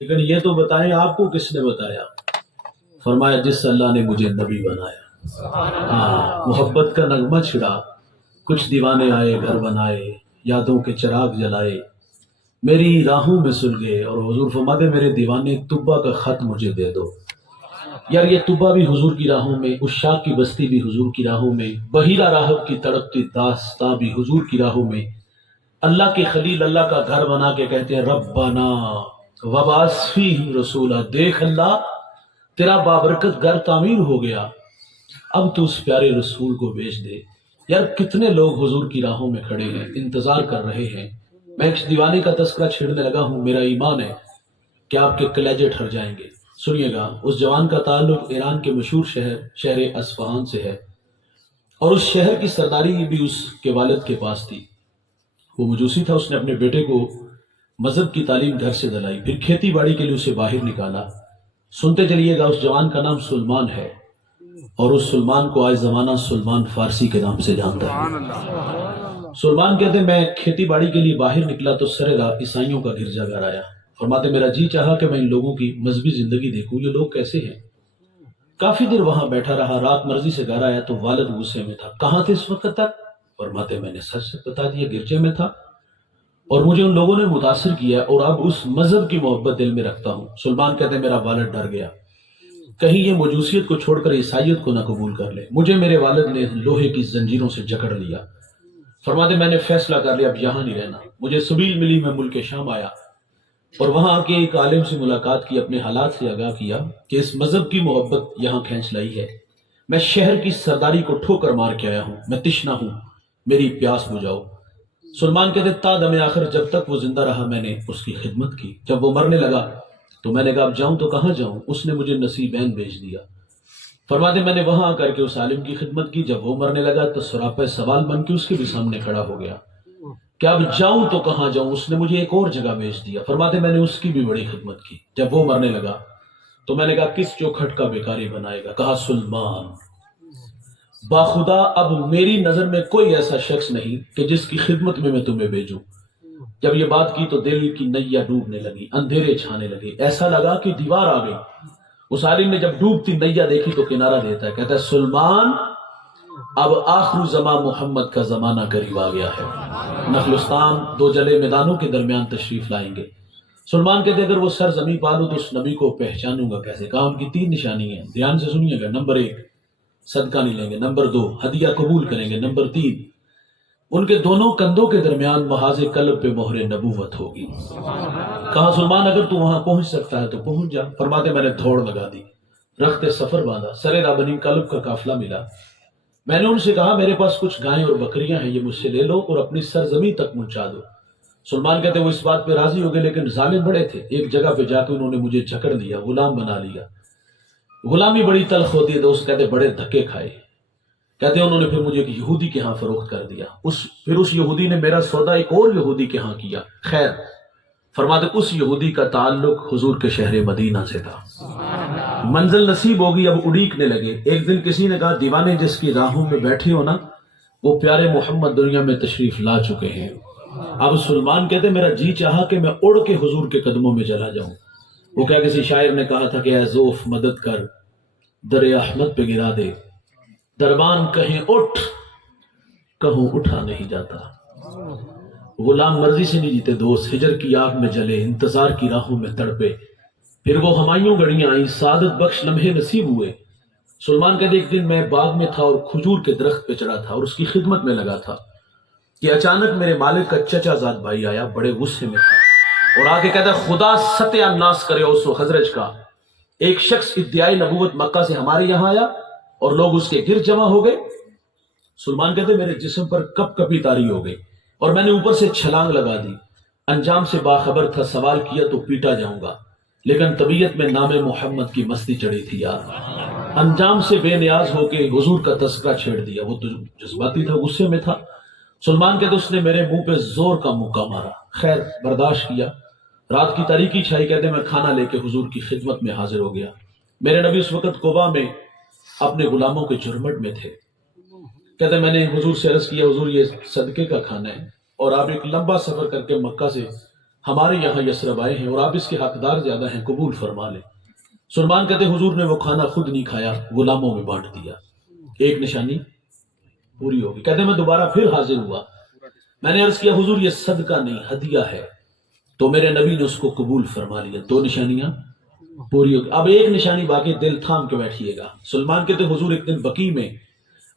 لیکن یہ تو بتائیں آپ کو کس نے بتایا؟ فرمایا جس اللہ نے مجھے نبی بنایا۔ ہاں، محبت کا نغمہ چھڑا، کچھ دیوانے آئے گھر بنائے، یادوں کے چراغ جلائے، میری راہوں میں سلگے، اور حضور فرماتے میرے دیوانے طبا کا خط مجھے دے دو۔ یار یہ طبا بھی حضور کی راہوں میں، عشاق کی بستی بھی حضور کی راہوں میں، بحیرہ راہب کی تڑپتی داستاں بھی حضور کی راہوں میں۔ اللہ کے خلیل اللہ کا گھر بنا کے کہتے ہیں ربنا وبعث فیہم رسولا، دیکھ اللہ تیرا بابرکت گھر تعمیر ہو گیا، اب تو اس پیارے رسول کو بھیج دے۔ یار کتنے لوگ حضور کی راہوں میں کھڑے ہیں، انتظار کر رہے ہیں۔ میں ایک دیوانے کا تذکرہ چھیڑنے لگا ہوں، میرا ایمان ہے کہ آپ کے کلیجے ٹھر جائیں گے۔ سنیے گا، اس جوان کا تعلق ایران کے مشہور شہر اصفہان سے ہے، اور اس شہر کی سرداری بھی اس کے والد کے پاس تھی۔ وہ مجوسی تھا، اس نے اپنے بیٹے کو مذہب کی تعلیم گھر سے دلائی، پھر کھیتی باڑی کے لیے اسے باہر نکالا۔ سنتے چلیے گا، اس جوان کا نام سلمان ہے، اور اس سلمان کو آج زمانہ سلمان فارسی کے نام سے جانتا ہے۔ سلمان کہتے میں کھیتی باڑی کے لیے باہر نکلا تو سرے راہ عیسائیوں کا گرجا گھر آیا۔ فرماتے میرا جی چاہا کہ میں ان لوگوں کی مذہبی زندگی دیکھوں، یہ لوگ کیسے ہیں۔ کافی دیر وہاں بیٹھا رہا، رات مرضی سے گھر آیا تو والد غصے میں تھا۔ کہاں تھے اس وقت تک؟ فرماتے میں نے سچ سے بتا دیا، گرجے میں تھا، اور مجھے ان لوگوں نے متاثر کیا، اور اب اس مذہب کی محبت دل میں رکھتا ہوں۔ سلمان کہتے ہیں میرا والد ڈر گیا، کہیں یہ مجوسیت کو چھوڑ کر عیسائیت کو نہ قبول کر لے۔ مجھے میرے والد نے لوہے کی زنجیروں سے جکڑ لیا۔ فرماتے میں نے فیصلہ کر لیا اب یہاں نہیں رہنا۔ مجھے سبیل ملی، میں ملک شام آیا، اور وہاں آ کے ایک عالم سے ملاقات کی، اپنے حالات سے آگاہ کیا کہ اس مذہب کی محبت یہاں کھینچ لائی ہے۔ میں شہر کی سرداری کو ٹھوکر مار کے آیا ہوں، میں تشنا ہوں، میری پیاس بجھاؤ۔ سلمان کہتے تا دم آخر جب تک وہ زندہ رہا میں نے اس کی خدمت کی۔ جب وہ مرنے لگا تو میں نے کہا اب جاؤں تو کہاں جاؤں؟ اس نے مجھے نصیبین بھیج دیا۔ فرماتے میں نے وہاں آ کر کے اس عالم کی خدمت کی۔ جب وہ مرنے لگا تو سراپے سوال بن کے اس کے بھی سامنے کھڑا ہو گیا کہ اب جاؤں تو کہاں جاؤں؟ اس نے مجھے ایک اور جگہ بھیج دیا۔ فرماتے میں نے اس کی بھی بڑی خدمت کی۔ جب وہ مرنے لگا تو میں نے کہا کس چوکھٹ کا بیکاری بنائے گا؟ کہا سلمان، باخدا اب میری نظر میں کوئی ایسا شخص نہیں کہ جس کی خدمت میں تمہیں بھیجوں۔ جب یہ بات کی تو دل کی نیا ڈوبنے لگی، اندھیرے چھانے لگے، ایسا لگا کہ دیوار آ گئی۔ اس عالم نے جب ڈوبتی نیا دیکھی تو کنارہ دیتا ہے، کہتا ہے سلمان اب آخر زمان محمد کا زمانہ قریب آ گیا ہے، نخلستان دو جلے میدانوں کے درمیان تشریف لائیں گے۔ سلمان کہتے اگر وہ سر زمین پالو تو اس نبی کو پہچانوں گا کیسے؟ کہا ان کی 3 نشانی ہیں، دھیان سے سنیے گا۔ نمبر 1 صدقہ نہیں لیں گے، نمبر 2 ہدیہ قبول کریں گے، نمبر 3 ان کے دونوں کندھوں کے درمیان محاذ قلب پہ مہر نبوت ہوگی۔ کہا سلمان اگر تو وہاں پہنچ سکتا ہے تو پہنچ جا۔ فرماتے میں نے دوڑ لگا دی، رخت سفر باندھا، سرے راہ بنی قلب کا قافلہ ملا۔ میں نے ان سے کہا میرے پاس کچھ گائیں اور بکریاں ہیں، یہ مجھ سے لے لو اور اپنی سرزمین تک پہنچا دو۔ سلمان کہتے وہ اس بات پہ راضی ہو گئے، لیکن ظالم بڑے تھے۔ ایک جگہ پہ جا کے انہوں نے مجھے جکڑ لیا، غلام بنا لیا۔ غلامی بڑی تلخ ہوتی ہے، دوست کہتے بڑے دھکے کھائے۔ کہتے انہوں نے پھر مجھے ایک یہودی کے ہاں فروخت کر دیا۔ پھر اس یہودی نے میرا سودا ایک اور یہودی کے ہاں کیا۔ خیر، فرماتے اس یہودی کا تعلق حضور کے شہر مدینہ سے تھا۔ منزل نصیب ہوگی، اب اڑیکنے لگے۔ ایک دن کسی نے کہا دیوانے جس کی راہوں میں بیٹھے ہو نا، وہ پیارے محمد دنیا میں تشریف لا چکے ہیں۔ اب سلمان کہتے میرا جی چاہا کہ میں اڑ کے حضور کے قدموں میں چلا جاؤں۔ وہ کیا کسی شاعر نے کہا تھا کہ اے زوف مدد کر، در احمد پہ گرا دے، دربان کہیں اٹھ، کہوں اٹھا نہیں جاتا۔ غلام مرضی سے نہیں جیتے دوست، ہجر کی آگ میں جلے، انتظار کی راہوں میں تڑپے، پھر وہ ہمایوں گھڑیاں آئیں، سعادت بخش لمحے نصیب ہوئے۔ سلمان کہتے ایک دن میں باغ میں تھا اور کھجور کے درخت پہ چڑھا تھا اور اس کی خدمت میں لگا تھا کہ اچانک میرے مالک کا چچا زاد بھائی آیا، بڑے غصے میں تھا، اور آگے کہتا خدا ستیہ ناس کرے اوس و خزرج کا، ایک شخص ادعائے نبوت مکہ سے ہمارے یہاں آیا اور لوگ اس کے گرد جمع ہو گئے۔ سلمان کہتے میرے جسم پر کپ کپی طاری ہو گئی اور میں نے اوپر سے چھلانگ لگا دی۔ انجام سے باخبر تھا، سوال کیا تو پیٹا جاؤں گا، لیکن طبیعت میں نام محمد کی مستی چڑھی تھی یار۔ انجام سے بے نیاز ہو کے حضور کا تذکرہ چھیڑ دیا۔ وہ تو جذباتی تھا، غصے میں تھا۔ سلمان کہتے اس نے میرے منہ پہ زور کا مکہ مارا، خیر برداشت کیا۔ رات کی تاریکی چھائی، کہتے میں کھانا لے کے حضور کی خدمت میں حاضر ہو گیا۔ میرے نبی اس وقت قبا میں اپنے غلاموں کے جھرمٹ میں تھے۔ کہتے میں نے حضور سے عرض کیا حضور یہ صدقے کا کھانا ہے، اور آپ ایک لمبا سفر کر کے مکہ سے ہمارے یہاں یثرب آئے ہیں اور آپ اس کے حقدار زیادہ ہیں، قبول فرما لیں۔ سلمان کہتے حضور نے وہ کھانا خود نہیں کھایا، غلاموں میں بانٹ دیا۔ ایک نشانی پوری ہوگی۔ کہتے میں دوبارہ پھر حاضر ہوا، میں نے عرض کیا حضور یہ صدقہ نہیں ہدیہ ہے، تو میرے نبی نے اس کو قبول فرما لیا۔ دو نشانیاں پوری ہوگی۔ اب ایک نشانی باقی، دل تھام کے بیٹھیے گا۔ سلمان کہتے حضور ایک دن بقیع میں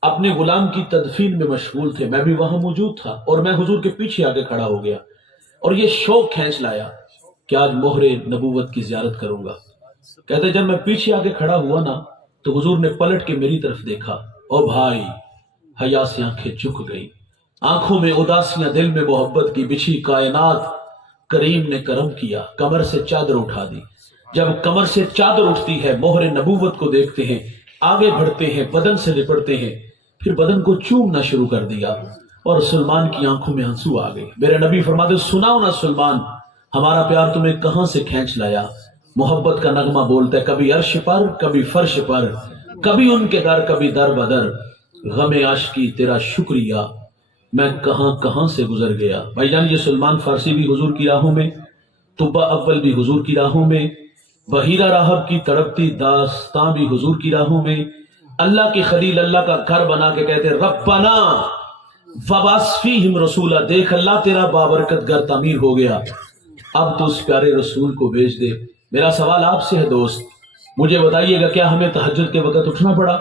اپنے غلام کی تدفین میں مشغول تھے، میں بھی وہاں موجود تھا اور میں حضور کے پیچھے آگے کھڑا ہو گیا اور یہ شوق کھینچ لایا کہ آج مہر نبوت کی زیارت کروں گا۔ کہتے جب میں پیچھے آگے کھڑا ہوا نا تو حضور نے پلٹ کے میری طرف دیکھا، او بھائی، حیا سے آنکھیں جھک گئی، آنکھوں میں اداسیاں، دل میں محبت کی بچھی کائنات کریم نے کرم کیا، کمر سے چادر اٹھا دی۔ جب کمر سے چادر اٹھتی ہے، مہر نبوت کو دیکھتے ہیں، آگے بڑھتے ہیں، بدن سے لپٹتے ہیں، پھر بدن کو چومنا شروع کر دیا اور سلمان کی آنکھوں میں آنسو آ گئے۔ میرے نبی فرماتے سناؤ نا سلمان، ہمارا پیار تمہیں کہاں سے کھینچ لایا؟ محبت کا نغمہ بولتا ہے، کبھی عرش پر، کبھی فرش پر، کبھی ان کے در، کبھی در بدر، غم عاشقی تیرا شکریہ، میں کہاں کہاں سے گزر گیا۔ بھائی جان یہ سلمان فارسی بھی حضور کی راہوں میں، طبہ اول بھی حضور کی راہوں میں، بحیرہ راہب کی تڑپتی داستان بھی حضور کی راہوں میں، اللہ کے خلیل اللہ کا گھر بنا کے کہتے ربنا وبعث فیہم رسولا، دیکھ اللہ تیرا بابرکت گھر تعمیر ہو گیا، اب تو اس پیارے رسول کو بھیج دے۔ میرا سوال آپ سے ہے دوست، مجھے بتائیے گا کیا ہمیں تہجد کے وقت اٹھنا پڑا،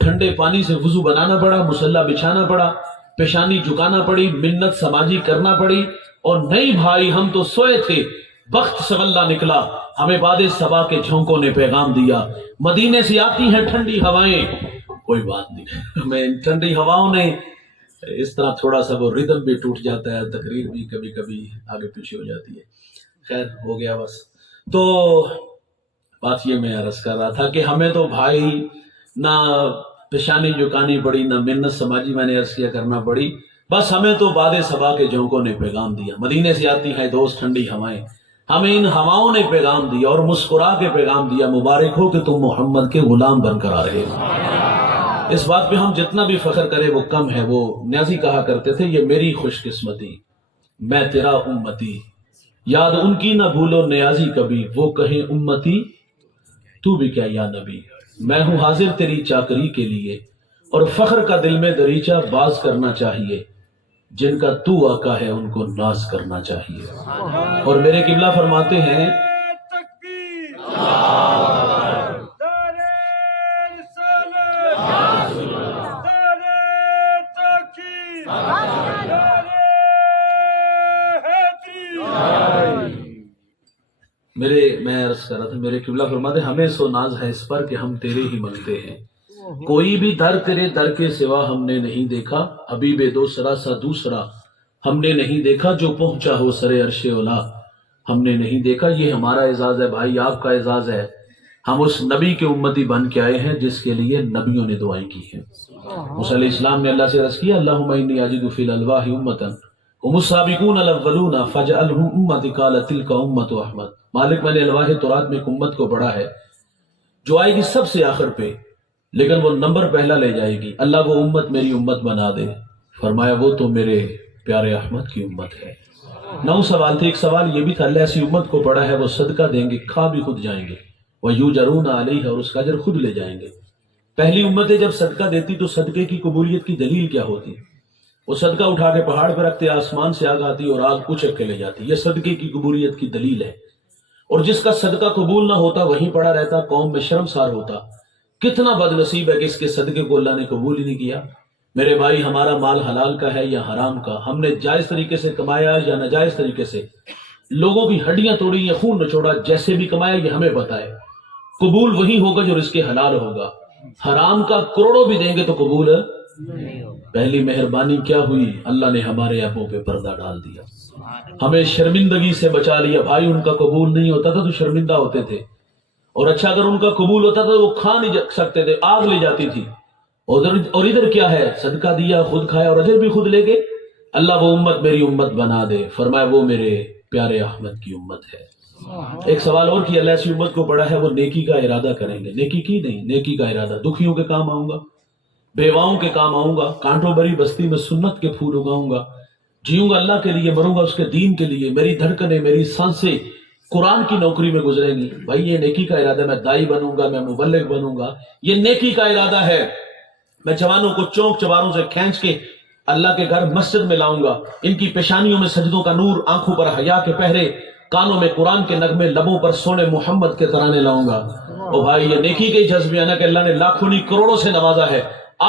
ٹھنڈے پانی سے وضو بنانا پڑا، مصلی بچھانا پڑا، پیشانی جھکانا پڑی، منت سماجی کرنا پڑی؟ اور نہیں بھائی، ہم تو سوئے تھے، بخت سولا نکلا، ہمیں باد صبا کے جھونکوں نے پیغام دیا، مدینے سے آتی ہیں ٹھنڈی ہوائیں۔ کوئی بات نہیں، ہمیں ٹھنڈی ہواؤں نے اس طرح تھوڑا سا وہ ردم بھی ٹوٹ جاتا ہے، تقریر بھی کبھی کبھی آگے پیچھے ہو جاتی ہے۔ خیر ہو گیا بس۔ تو بات یہ میں عرض کر رہا تھا کہ ہمیں تو بھائی نہ پیشانی جھکانی پڑی، نہ منت سماجی میں نے عرض کیا کرنا پڑی، بس ہمیں تو باد صبا کے جھونکوں نے پیغام دیا، مدینے سے آتی ہیں دوست ٹھنڈی ہوائیں، ہمیں ان ہواؤں نے پیغام دیا اور مسکرا کے پیغام دیا، مبارک ہو کہ تم محمد کے غلام بن کر آ رہے ہو۔ اس بات پہ ہم جتنا بھی فخر کرے وہ کم ہے۔ وہ نیازی کہا کرتے تھے یہ میری خوش قسمتی، میں تیرا امتی، یاد ان کی نہ بھولو نیازی کبھی، وہ کہیں امتی تو بھی کیا یا نبی، میں ہوں حاضر تیری چاکری کے لیے، اور فخر کا دل میں دریچہ باز کرنا چاہیے، جن کا تو آقا ہے ان کو ناز کرنا چاہیے۔ اور میرے قبلہ فرماتے ہیں میں عرض کر رہا تھا، میرے قبلہ فرماتے ہیں ہمیں سو ناز ہے اس پر کہ ہم تیرے ہی منگتے ہیں، کوئی بھی در تیرے در کے سوا ہم نے نہیں دیکھا، حبیب دوسرا سا دوسرا ہم نے نہیں دیکھا، جو پہنچا ہو سرے عرش اولا ہم نے نہیں دیکھا۔ یہ ہمارا اعزاز ہے بھائی، آپ کا اعزاز ہے، ہم اس نبی کے امتی بن کے آئے ہیں جس کے لیے نبیوں نے دعائیں کی ہیں۔ موسیٰ علیہ السلام نے اللہ سے عرض کیا اللہم انی اجد فی الالواح امتا هم السابقون الاولون فاجعلهم امتی قال تلک امت احمد، مالک میں نے الواح تورات میں ایک امت کو پڑھا ہے جو آئے گی سب سے آخر پہ، لیکن وہ نمبر پہلا لے جائے گی، اللہ وہ امت میری امت بنا دے۔ فرمایا وہ تو میرے پیارے احمد کی امت ہے۔ 9 سوال تھے، ایک سوال یہ بھی تھا اللہ ایسی امت کو پڑھا ہے وہ صدقہ دیں گے، کھا بھی خود جائیں گے، وَيُجَرُونَ عَلَيْهَا، اور اس کا اجر خود لے جائیں گے۔ پہلی امتیں جب صدقہ دیتی تو صدقے کی قبولیت کی دلیل کیا ہوتی؟ وہ صدقہ اٹھا کے پہاڑ پہ رکھتے، آسمان سے آگ آتی اور آگ اچک کے لے جاتی، یہ صدقے کی قبولیت کی دلیل ہے۔ اور جس کا صدقہ قبول نہ ہوتا وہیں پڑا رہتا، قوم میں شرمسار ہوتا، کتنا بد نصیب ہے کہ اس کے صدقے کو اللہ نے قبول ہی نہیں کیا۔ میرے بھائی ہمارا مال حلال کا ہے یا حرام کا، ہم نے جائز طریقے سے کمایا یا ناجائز طریقے سے، لوگوں کی ہڈیاں توڑی یا خون نچوڑا، جیسے بھی کمایا یہ ہمیں بتائے، قبول وہی ہوگا جو رزق حلال ہوگا۔ حرام کا کروڑوں بھی دیں گے تو قبول پہلی مہربانی کیا ہوئی؟ اللہ نے ہمارے عیبوں پہ پردہ ڈال دیا، ہمیں شرمندگی سے بچا لیا۔ بھائی ان کا قبول نہیں ہوتا تھا تو شرمندہ ہوتے تھے، اور اچھا اگر ان کا قبول ہوتا تھا تو وہ کھا نہیں سکتے تھے، آگ لے جاتی تھی۔ اور ادھر کیا ہے؟ صدقہ دیا، خود کھایا اور اجر بھی خود لے گئے۔ اللہ وہ امت میری امت بنا دے، فرمایا وہ میرے پیارے احمد کی امت ہے۔ ایک سوال اور کیا، اللہ ایسی امت کو پڑا ہے وہ نیکی کا ارادہ کریں گے، نیکی کی نہیں، نیکی کا ارادہ، دکھیوں کے کام آؤں گا، بیواؤں کے کام آؤں گا، کانٹوں بھری بستی میں سنت کے پھول اگاؤں گا، جیوں گا اللہ کے لیے، مروں گا اس کے دین کے لیے، میری دھڑکنیں میری سانسیں قرآن کی نوکری میں گزریں گی۔ بھائی یہ نیکی کا ارادہ، میں دائی بنوں گا، میں مبلغ بنوں گا، یہ نیکی کا ارادہ ہے۔ میں جوانوں کو چوک چواروں سے کھینچ کے اللہ کے گھر مسجد میں لاؤں گا، ان کی پیشانیوں میں سجدوں کا نور، آنکھوں پر حیا کے پہرے، کانوں میں قرآن کے نغمے، لبوں پر سونے محمد کے ترانے لاؤں گا۔ او بھائی یہ نیکی کے جذبے ہے نا کہ اللہ نے لاکھوں نہیں کروڑوں سے نوازا ہے،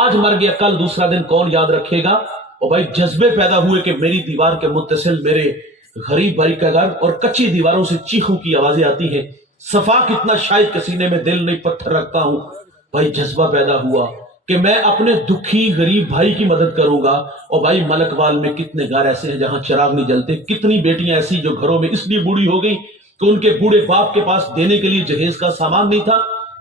آج مر گیا کل دوسرا دن کون یاد رکھے گا؟ او بھائی جذبے پیدا ہوئے کہ میری دیوار کے متصل میرے غریب بھائی کا گھر اور کچی دیواروں سے چیخوں کی آوازیں آتی ہیں، صفا کتنا شاید کسینے میں دل نہیں پتھر رکھتا ہوں۔ بھائی جذبہ پیدا ہوا کہ میں اپنے دکھی غریب بھائی کی مدد کروں گا۔ اور بھائی ملک وال میں کتنے گھر ایسے ہیں جہاں چراغ نہیں جلتے، کتنی بیٹیاں ایسی جو گھروں میں اس لیے بوڑھی ہو گئی کہ ان کے بوڑھے باپ کے پاس دینے کے لیے جہیز کا سامان نہیں تھا،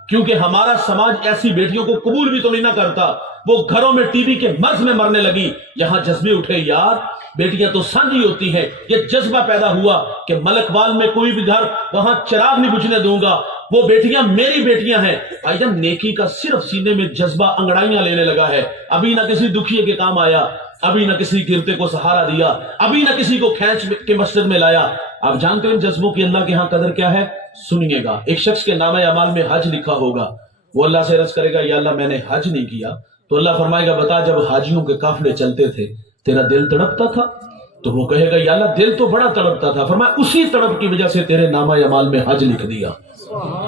کیونکہ ہمارا سماج ایسی بیٹیوں کو قبول بھی تو نہیں نہ کرتا، وہ گھروں میں ٹی بی کے مرض میں مرنے لگی۔ یہاں جذبے اٹھے یار، بیٹیاں تو سانجھی ہوتی ہیں، یہ جذبہ پیدا ہوا کہ ملک وال میں کوئی بھی گھر وہاں چراغ نہیں بجھنے دوں گا، وہ بیٹیاں میری بیٹیاں ہیں۔ بھائی جب نیکی کا صرف سینے میں جذبہ انگڑائیاں لینے لگا ہے، ابھی نہ کسی دکھیے کے کام آیا، ابھی نہ کسی گرتے کو سہارا دیا، ابھی نہ کسی کو کھینچ کے مسجد میں لایا۔ آپ جانتے ہیں جذبوں کی اللہ کے ہاں قدر کیا ہے؟ سنیے گا، ایک شخص کے نامہ اعمال میں حج لکھا ہوگا، وہ اللہ سے عرض کرے گا یا اللہ میں نے حج نہیں کیا، تو اللہ فرمائے گا بتا جب حاجیوں کے قافلے چلتے تھے تیرا دل تڑپتا تھا؟ تو وہ کہے گا یا اللہ دل تو بڑا تڑپتا تھا، فرمایا اسی تڑپ کی وجہ سے تیرے نامہ اعمال میں حج لکھ دیا۔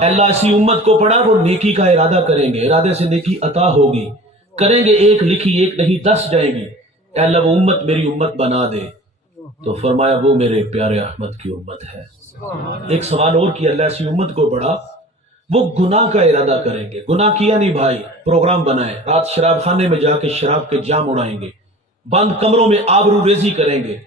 اللہ اسی امت کو پڑھا، وہ نیکی کا ارادہ کریں گے، ارادے سے نیکی عطا ہوگی، کریں گے ایک لکھی ایک نہیں 10 جائیں گی۔ اے اللہ وہ امت میری امت بنا دے، تو فرمایا وہ میرے پیارے احمد کی امت ہے۔ ایک سوال اور کیا، اللہ اسی امت کو پڑھا، وہ گناہ کا ارادہ کریں گے، گناہ کیا نہیں بھائی، پروگرام بنائے، رات شراب خانے میں جا کے شراب کے جام اڑائیں گے، بند کمروں میں آبرو ریزی کریں گے،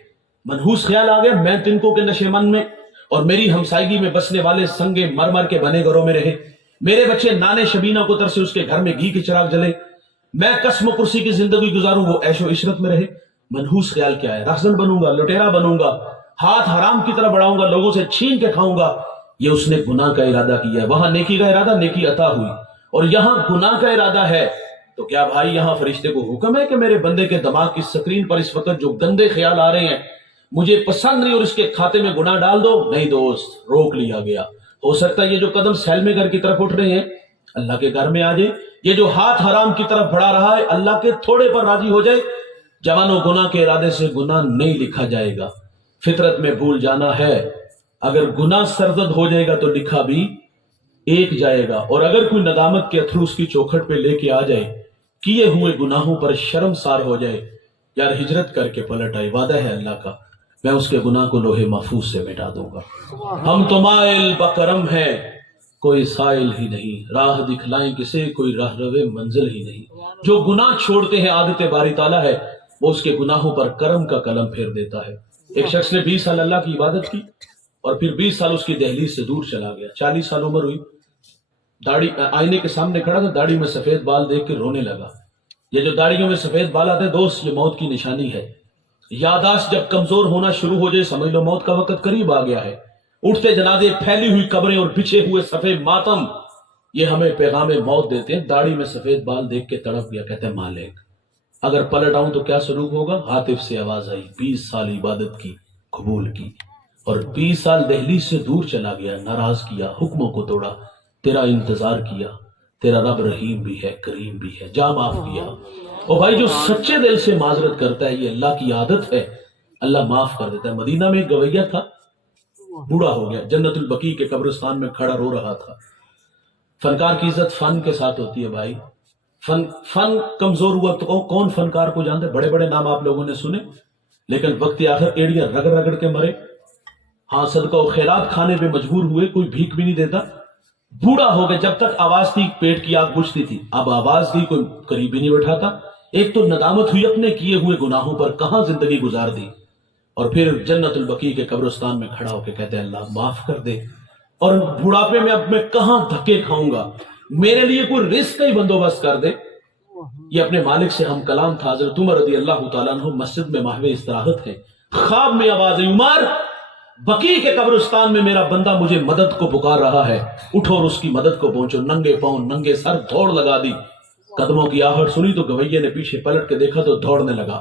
منحوس خیال آ گیا میں تنکوں کے نشے من میں اور میری ہمسائیگی میں بسنے والے سنگے مرمر کے بنے گھروں میں رہے، میرے بچے نانے شبینہ کو ترسے اس کے گھر میں گھی کے چراغ جلے، میں قسم و کرسی کی زندگی گزاروں وہ عیش و عشرت میں رہے۔ منحوس خیال کیا ہے؟ رہزن بنوں گا، لٹیرا بنوں گا، ہاتھ حرام کی طرف بڑھاؤں گا، لوگوں سے چھین کے کھاؤں گا، یہ اس نے گناہ کا ارادہ کیا ہے۔ وہاں نیکی کا ارادہ، نیکی عطا ہوئی، اور یہاں گناہ کا ارادہ ہے، تو کیا بھائی یہاں فرشتے کو حکم ہے کہ میرے بندے کے دماغ کی سکرین پر اس وقت جو گندے خیال آ رہے ہیں مجھے پسند نہیں اور اس کے کھاتے میں گناہ ڈال دو؟ نہیں دوست، روک لیا گیا۔ ہو سکتا ہے یہ جو قدم سیلمے گھر کی طرف اٹھ رہے ہیں اللہ کے گھر میں آ جائے، یہ جو ہاتھ حرام کی طرف بڑھا رہا ہے اللہ کے تھوڑے پر راضی ہو جائے۔ جوانوں گناہ کے ارادے سے گناہ نہیں لکھا جائے گا، فطرت میں بھول جانا ہے، اگر گناہ سرزد ہو جائے گا تو لکھا بھی ایک جائے گا، اور اگر کوئی ندامت کے اتھرو اس کی چوکھٹ پہ لے کے آ جائے، کیے ہوئے گناہوں پر شرمسار ہو جائے، یار ہجرت کر کے پلٹ آئے، وعدہ ہے اللہ کا میں اس کے گناہ کو لوہے محفوظ سے مٹا دوں گا۔ ہم تو مائل بکرم ہیں، کوئی سائل ہی نہیں، راہ دکھلائیں کسے کوئی راہ روے منزل ہی نہیں۔ جو گناہ چھوڑتے ہیں عادت باری تعالیٰ ہے، وہ اس کے گناہوں پر کرم کا قلم پھیر دیتا ہے۔ ایک شخص نے 20 سال اللہ کی عبادت کی اور پھر 20 سال اس کی دہلیز سے دور چلا گیا، 40 سال عمر ہوئی، داڑھی آئینے کے سامنے کھڑا تھا، داڑھی میں سفید بال دیکھ کے رونے لگا۔ یہ جو داڑھیوں میں سفید بال آتے ہیں دوست، یہ موت کی نشانی ہے۔ یادداشت جب کمزور ہونا شروع ہو جائے سمجھ لو موت کا وقت قریب آ گیا ہے۔ اٹھتے جنازے، پھیلی ہوئی قبریں اور بچھے ہوئے سفید ماتم، یہ ہمیں پیغام موت دیتے ہیں۔ داڑھی میں سفید بال دیکھ کے تڑپ گیا، کہتے ہیں مالک اگر پلٹ آؤں تو کیا سلوک ہوگا؟ ہاتف سے آواز آئی، 20 سال عبادت کی، قبول کی، اور 20 سال دہلیز سے دور چلا گیا، ناراض کیا، حکموں کو توڑا، تیرا انتظار کیا، تیرا رب رحیم بھی ہے کریم بھی ہے، جا معاف کیا۔ اور بھائی جو سچے دل سے معذرت کرتا ہے یہ اللہ کی عادت ہے، اللہ معاف کر دیتا ہے۔ مدینہ میں ایک گویہ تھا، بوڑھا ہو گیا، جنت البقیع کے قبرستان میں کھڑا رو رہا تھا۔ فنکار کی عزت فن کے ساتھ ہوتی ہے بھائی، فن کمزور ہوا تو کون فنکار کو جانتے؟ بڑے بڑے نام آپ لوگوں نے سنے، لیکن وقت آخر ایڑیاں رگڑ رگڑ کے مرے، ہاں صدقہ و خیرات کھانے پہ مجبور ہوئے، کوئی بھیک بھی نہیں دیتا، بوڑھا ہو گئے۔ جب تک آواز تھی پیٹ کی آگ بجھتی تھی، اب آواز دی کوئی قریب ہی نہیں بٹھاتا۔ ایک تو ندامت ہوئی اپنے کیے ہوئے گناہوں پر، کہاں زندگی گزار دی، اور پھر جنت البقیع کے قبرستان میں کھڑا ہو کے کہتے ہیں اللہ معاف کر دے، اور بڑھاپے میں اب میں کہاں دھکے کھاؤں گا، میرے لیے کوئی رزق کا ہی بندوبست کر دے۔ یہ اپنے مالک سے ہم کلام تھا۔ حضرت عمر رضی اللہ تعالیٰ عنہ مسجد میں محو استراحت ہے، خواب میں آواز ہے عمر بقیع کے قبرستان میں میرا بندہ مجھے مدد کو پکار رہا ہے، اٹھو اور اس کی مدد کو پہنچو۔ ننگے پاؤں ننگے سر دوڑ لگا دی، قدموں کی آہٹ سنی تو گویے نے پیچھے پلٹ کے دیکھا تو دوڑنے لگا۔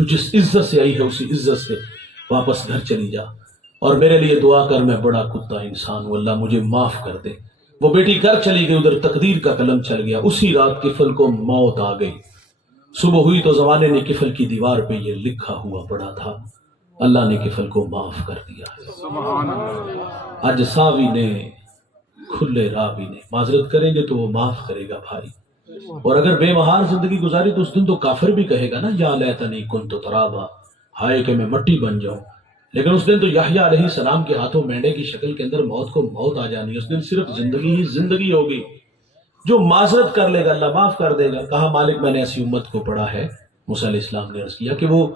تو جس عزت سے آئی ہے اسی عزت سے واپس گھر چلی جا، اور میرے لیے دعا کر، میں بڑا کتا انسان ہوں، اللہ مجھے معاف کر دے۔ وہ بیٹی گھر چلی گئی، ادھر تقدیر کا قلم چل گیا، اسی رات کفل کو موت آ گئی۔ صبح ہوئی تو زمانے نے کفل کی دیوار پہ یہ لکھا ہوا پڑا تھا، اللہ نے کفل کو معاف کر دیا ہے۔ آج ساوی نے کھلے راوی نے معذرت کریں گے تو وہ معاف کرے گا بھائی، اور اگر بے مہار زندگی گزاری تو اس دن تو کافر بھی کہے گا نا، یا لیتنی کنت ترابا، ہائے کہ میں مٹی بن جاؤں۔ لیکن اس دن تو یحییٰ علیہ السلام کے ہاتھوں مینڈے کی شکل کے اندر موت کو موت آ جانی، اس دن صرف زندگی ہی زندگی ہوگی۔ جو معذرت کر لے گا اللہ معاف کر دے گا۔ کہا مالک میں نے ایسی امت کو پڑھا ہے، موسیٰ علیہ السلام نے عرض کیا کہ وہ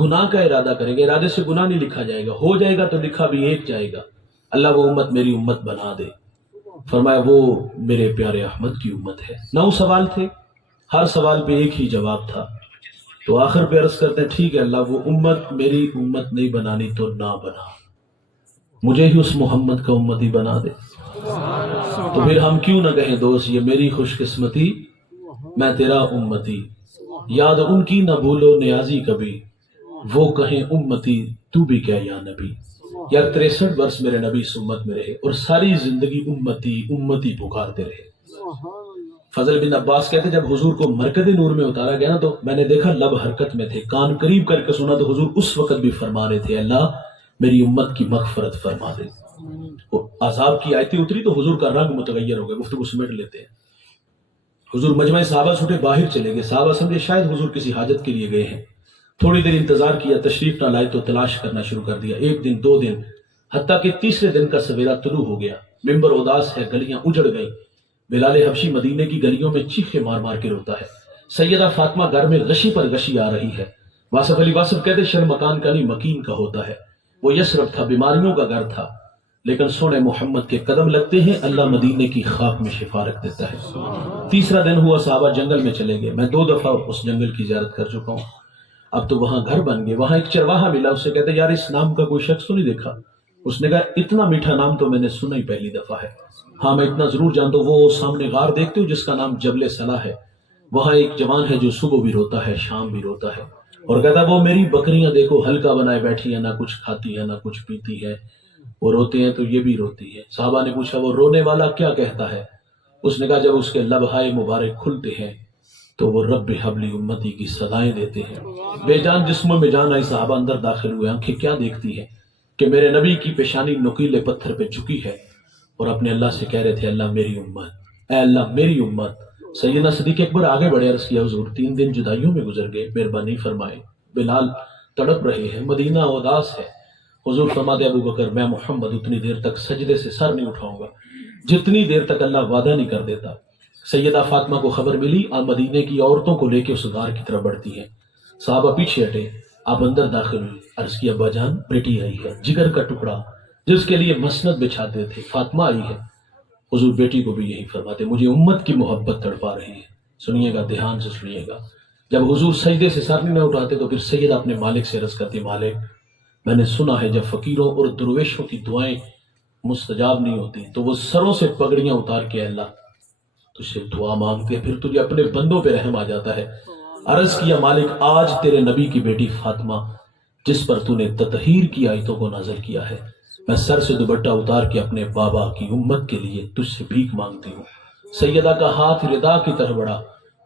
گناہ کا ارادہ کریں گے، ارادے سے گناہ نہیں لکھا جائے گا، ہو جائے گا تو لکھا بھی ایک جائے گا، اللہ وہ امت میری امت بنا دے۔ فرمایا وہ میرے پیارے احمد کی امت ہے۔ 9 سوال تھے، ہر سوال پہ ایک ہی جواب تھا، تو آخر پہ عرض کرتے ہیں ٹھیک ہے اللہ وہ امت میری امت نہیں بنانی تو نہ بنا، مجھے ہی اس محمد کا امتی بنا دے۔ تو پھر ہم کیوں نہ کہیں دوست یہ میری خوش قسمتی میں تیرا امتی، یاد ان کی نہ بھولو نیازی کبھی، وہ کہیں امتی تو بھی کیا یا نبی۔ یار 63 برس میرے نبی اس امت میں رہے اور ساری زندگی امتی امتی پکارتے رہے۔ فضل بن عباس کہتے جب حضور کو مرکز نور میں اتارا گیا نا تو میں نے دیکھا لب حرکت میں تھے، کان قریب کر کے سنا تو حضور اس وقت بھی فرما رہے تھے اللہ میری امت کی مغفرت فرما دے۔ عذاب کی آیتیں اتری تو حضور کا رنگ متغیر ہو گیا، گفتگو سمیٹ لیتے ہیں۔ حضور مجمع صحابہ چھوٹے باہر چلے گئے، صحابہ سمجھے شاید حضور کسی حاجت کے لیے گئے ہیں، تھوڑی دیر انتظار کیا، تشریف نہ لائے تو تلاش کرنا شروع کر دیا، 1 دن 2 دن، حتیٰ کہ تیسرے دن کا سویرا طلوع ہو گیا، ممبر اداس ہے، گلیاں اجڑ گئیں، بلال حبشی مدینے کی گلیوں میں چیخے مار مار کے روتا ہے، سیدہ فاطمہ گھر میں غشی پر غشی آ رہی ہے، واصف علی واصف کہتے شر مکان کا نہیں مکین کا ہوتا ہے، وہ یثرب تھا، بیماریوں کا گھر تھا، لیکن سونے محمد کے قدم لگتے ہیں اللہ مدینے کی خاک میں شفا رکھ دیتا ہے۔ تیسرا دن ہوا صحابہ جنگل میں چلے گئے، میں 2 دفعہ اس جنگل کی زیارت کر چکا ہوں، اب تو وہاں گھر بن گئے، وہاں ایک چرواہا ملا، اس سے کہتے یار اس نام کا کوئی شخص تو نہیں دیکھا؟ اس نے کہا اتنا میٹھا نام تو میں نے سنا ہی پہلی دفعہ ہے، ہاں میں اتنا ضرور جانتا ہوں، وہ سامنے غار دیکھتے ہو جس کا نام جبل صلاح ہے، وہاں ایک جوان ہے جو صبح بھی روتا ہے شام بھی روتا ہے، اور کہتا وہ میری بکریاں دیکھو ہلکا بنائے بیٹھی ہیں، نہ کچھ کھاتی ہے نہ کچھ پیتی ہے، وہ روتے ہیں تو یہ بھی روتی ہے۔ صحابہ نے پوچھا وہ رونے والا کیا کہتا ہے؟ اس نے کہا جب اس کے لبہائے مبارک کھلتے ہیں تو وہ رب حبلی امتی کی صدائیں دیتے ہیں۔ بے جان جسموں میں جان آئی، صحابہ اندر داخل ہوئے، آنکھیں کیا دیکھتی ہیں کہ میرے نبی کی پیشانی نکیلے پتھر پہ جھکی ہے، اور اپنے اللہ سے کہہ رہے تھے اللہ میری امت، اے اللہ میری امت۔ سیدنا صدیق اکبر آگے بڑھے، عرض کیا حضور 3 دن جدائیوں میں گزر گئے، مہربانی فرمائے، بلال تڑپ رہے ہیں، مدینہ اداس ہے۔ حضور فرماتے ابو بکر میں محمد اتنی دیر تک سجدے سے سر نہیں اٹھاؤں گا جتنی دیر تک اللہ وعدہ نہیں کر دیتا۔ سیدہ فاطمہ کو خبر ملی، آپ مدینے کی عورتوں کو لے کے اس غار کی طرف بڑھتی ہیں، صحابہ پیچھے ہٹے، آپ اندر داخل ہوئی، عرض کی ابا جان بیٹی آئی ہے، جگر کا ٹکڑا جس کے لیے مسند بچھاتے تھے، فاطمہ آئی ہے۔ حضور بیٹی کو بھی یہی فرماتے مجھے امت کی محبت تڑپا رہی ہے۔ سنیے گا، دھیان سے سنیے گا، جب حضور سجدے سے سر نہ اٹھاتے تو پھر سیدہ اپنے مالک سے عرض کرتی مالک میں نے سنا ہے جب فقیروں اور درویشوں کی دعائیں مستجاب نہیں ہوتی تو وہ سروں سے پگڑیاں اتار کے اللہ تجھ سے دعا مانگتے ہیں، پھر تجھے اپنے بندوں پہ رحم آ جاتا ہے۔ عرض کیا مالک آج تیرے نبی کی بیٹی فاطمہ جس پر تو نے تطہیر کی آیتوں کو نازل کیا ہے، میں سر سے دوپٹہ اتار کے اپنے بابا کی امت کے لیے تجھ سے بھیک مانگتی ہوں۔ سیدہ کا ہاتھ ردا کی طرح بڑھا،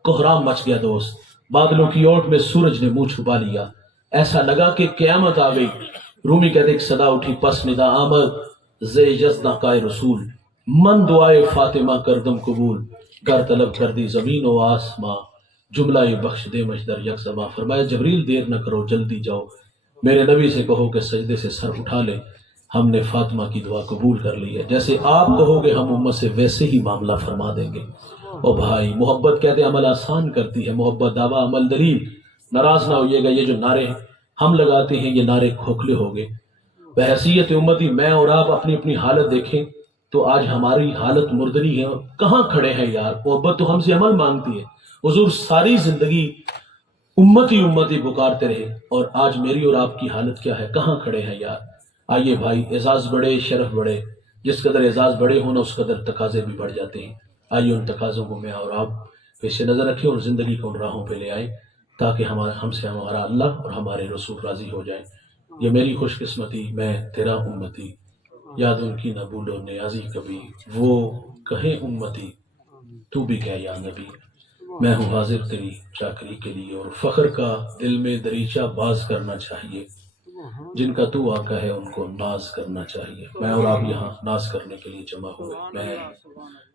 کوہرام مچ گیا دوست، بادلوں کی اوٹ میں سورج نے منہ چھپا لیا، ایسا لگا کہ قیامت آ گئی۔ رومی کہتے ایک صدا اٹھی پس ندا آمد زے یزداں کائے رسول، من دعائے فاطمہ کردم قبول، کر طلب کر دی زمین و آسماں، جملہ بخش دے مجدر یک زباں۔ فرمایا جبریل دیر نہ کرو جلدی جاؤ، میرے نبی سے کہو کہ سجدے سے سر اٹھا لے، ہم نے فاطمہ کی دعا قبول کر لی ہے، جیسے آپ کہو گے ہم امت سے ویسے ہی معاملہ فرما دیں گے۔ او بھائی محبت کہتے عمل آسان کرتی ہے، محبت دعویٰ عمل دلیل۔ ناراض نہ ہوئیے گا، یہ جو نعرے ہم لگاتے ہیں یہ نعرے کھوکھلے ہو گئے۔ بحیثیت امتی میں اور آپ اپنی اپنی حالت دیکھیں تو آج ہماری حالت مردری ہے، کہاں کھڑے ہیں یار؟ محبت تو ہم سے عمل مانگتی ہے۔ حضور ساری زندگی امتی امتی پکارتے رہے، اور آج میری اور آپ کی حالت کیا ہے؟ کہاں کھڑے ہیں یار؟ آئیے بھائی، اعزاز بڑھے شرف بڑھے، جس قدر اعزاز بڑے ہونا اس قدر تقاضے بھی بڑھ جاتے ہیں۔ آئیے ان تقاضوں کو میں اور آپ پیش نظر رکھیں اور زندگی کو ان راہوں پہ لے آئیں۔ تاکہ ہم سے ہمارا اللہ اور ہمارے رسول راضی ہو جائیں۔ یہ میری خوش قسمتی، میں تیرا امتی، یاد ان کی نہ بھولو نیازی کبھی، وہ کہیں امتی تو بھی کہہ یا نبی۔ میں ہوں حاضر تیری چاکری کے لیے، اور فخر کا دل میں دریچہ باز کرنا چاہیے، جن کا تو آقا ہے ان کو ناز کرنا چاہیے۔ میں اور آپ یہاں ناز کرنے کے لیے جمع ہوئے۔ میں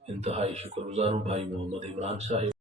انتہائی شکر گزار ہوں بھائی محمد عمران صاحب